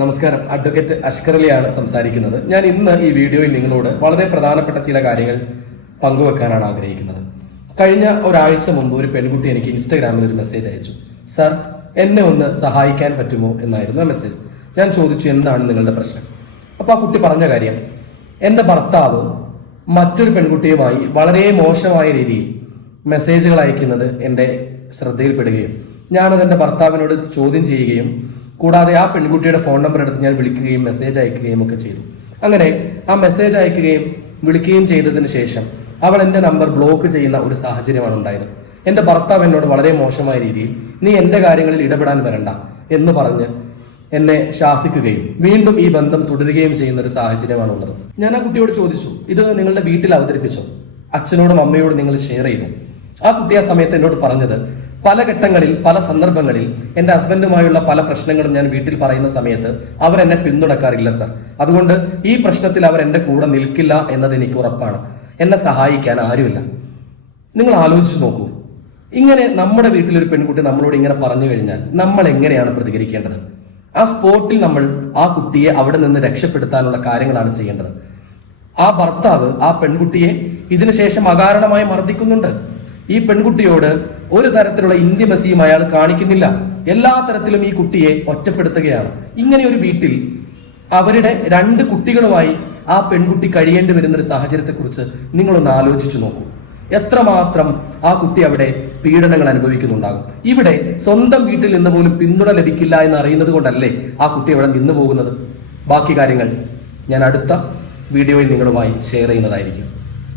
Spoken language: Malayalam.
നമസ്കാരം. അഡ്വക്കേറ്റ് അഷ്കറലിയാണ് സംസാരിക്കുന്നത്. ഞാൻ ഇന്ന് ഈ വീഡിയോയിൽ നിങ്ങളോട് വളരെ പ്രധാനപ്പെട്ട ചില കാര്യങ്ങൾ പങ്കുവെക്കാനാണ് ആഗ്രഹിക്കുന്നത്. കഴിഞ്ഞ ഒരാഴ്ച മുമ്പ് ഒരു പെൺകുട്ടി എനിക്ക് ഇൻസ്റ്റാഗ്രാമിൽ ഒരു മെസ്സേജ് അയച്ചു. സർ എന്നെ ഒന്ന് സഹായിക്കാൻ പറ്റുമോ? എന്നായിരുന്നു ആ മെസ്സേജ് ഞാൻ ചോദിച്ചു എന്താണ് നിങ്ങളുടെ പ്രശ്നം? അപ്പോൾ ആ കുട്ടി പറഞ്ഞ കാര്യം എന്റെ ഭർത്താവ് മറ്റൊരു പെൺകുട്ടിയുമായി വളരെ മോശമായ രീതിയിൽ മെസ്സേജുകൾ അയക്കുന്നത് എന്റെ ശ്രദ്ധയിൽപ്പെടുകയും ഞാനത് എന്റെ ഭർത്താവിനോട് ചോദ്യം ചെയ്യുകയും കൂടാതെ ആ പെൺകുട്ടിയുടെ ഫോൺ നമ്പർ എടുത്ത് ഞാൻ വിളിക്കുകയും മെസ്സേജ് അയക്കുകയും ഒക്കെ ചെയ്തു. അങ്ങനെ ആ മെസ്സേജ് അയക്കുകയും വിളിക്കുകയും ചെയ്തതിന് ശേഷം അവൾ എന്റെ നമ്പർ ബ്ലോക്ക് ചെയ്യുന്ന ഒരു സാഹചര്യമാണ് ഉണ്ടായത്. എന്റെ ഭർത്താവ് എന്നോട് വളരെ മോശമായ രീതിയിൽ നീ എന്റെ കാര്യങ്ങളിൽ ഇടപെടാൻ വരണ്ട എന്ന് പറഞ്ഞ് എന്നെ ശാസിക്കുകയും വീണ്ടും ഈ ബന്ധം തുടരുകയും ചെയ്യുന്ന ഒരു സാഹചര്യമാണ് ഉള്ളത്. ഞാൻ ആ കുട്ടിയോട് ചോദിച്ചു ഇത് നിങ്ങളുടെ വീട്ടിൽ അവതരിപ്പിച്ചോ? അച്ഛനോടും അമ്മയോടും നിങ്ങൾ ഷെയർ ചെയ്തു. ആ കുട്ടി ആ സമയത്ത് എന്നോട് പറഞ്ഞത് പല ഘട്ടങ്ങളിൽ പല സന്ദർഭങ്ങളിൽ എന്റെ ഹസ്ബൻഡുമായുള്ള പല പ്രശ്നങ്ങളും ഞാൻ വീട്ടിൽ പറയുന്ന സമയത്ത് അവർ എന്നെ പിന്തുണക്കാറില്ല സർ. അതുകൊണ്ട് ഈ പ്രശ്നത്തിൽ അവർ എന്റെ കൂടെ നിൽക്കില്ല എന്നത് എനിക്ക് ഉറപ്പാണ്. എന്നെ സഹായിക്കാൻ ആരുമില്ല. നിങ്ങൾ ആലോചിച്ചു നോക്കൂ. ഇങ്ങനെ നമ്മുടെ വീട്ടിൽ ഒരു പെൺകുട്ടി നമ്മളോട് ഇങ്ങനെ പറഞ്ഞു കഴിഞ്ഞാൽ നമ്മൾ എങ്ങനെയാണ് പ്രതികരിക്കേണ്ടത്? ആ സ്പോട്ടിൽ നമ്മൾ ആ കുട്ടിയെ അവിടെ നിന്ന് രക്ഷപ്പെടുത്താനുള്ള കാര്യങ്ങളാണ് ചെയ്യേണ്ടത്. ആ ഭർത്താവ് ആ പെൺകുട്ടിയെ ഇതിനുശേഷം അകാരണമായി മർദ്ദിക്കുന്നുണ്ട്. ഈ പെൺകുട്ടിയോട് ഒരു തരത്തിലുള്ള ഇന്റിമസിയും അയാൾ കാണിക്കുന്നില്ല. എല്ലാ തരത്തിലും ഈ കുട്ടിയെ ഒറ്റപ്പെടുത്തുകയാണ്. ഇങ്ങനെ ഒരു വീട്ടിൽ അവരുടെ രണ്ട് കുട്ടികളുമായി ആ പെൺകുട്ടി കഴിയേണ്ടി വരുന്ന ഒരു സാഹചര്യത്തെക്കുറിച്ച് നിങ്ങളൊന്ന് ആലോചിച്ചു നോക്കൂ. എത്രമാത്രം ആ കുട്ടി അവിടെ പീഡനങ്ങൾ അനുഭവിക്കുന്നുണ്ടാകും. ഇവിടെ സ്വന്തം വീട്ടിൽ നിന്ന് പോലും പിന്തുണ ലഭിക്കില്ല എന്ന് അറിയുന്നത് കൊണ്ടല്ലേ ആ കുട്ടി അവിടെ നിന്ന് പോകുന്നത് ബാക്കി കാര്യങ്ങൾ ഞാൻ അടുത്ത വീഡിയോയിൽ നിങ്ങളുമായി ഷെയർ ചെയ്യുന്നതായിരിക്കും.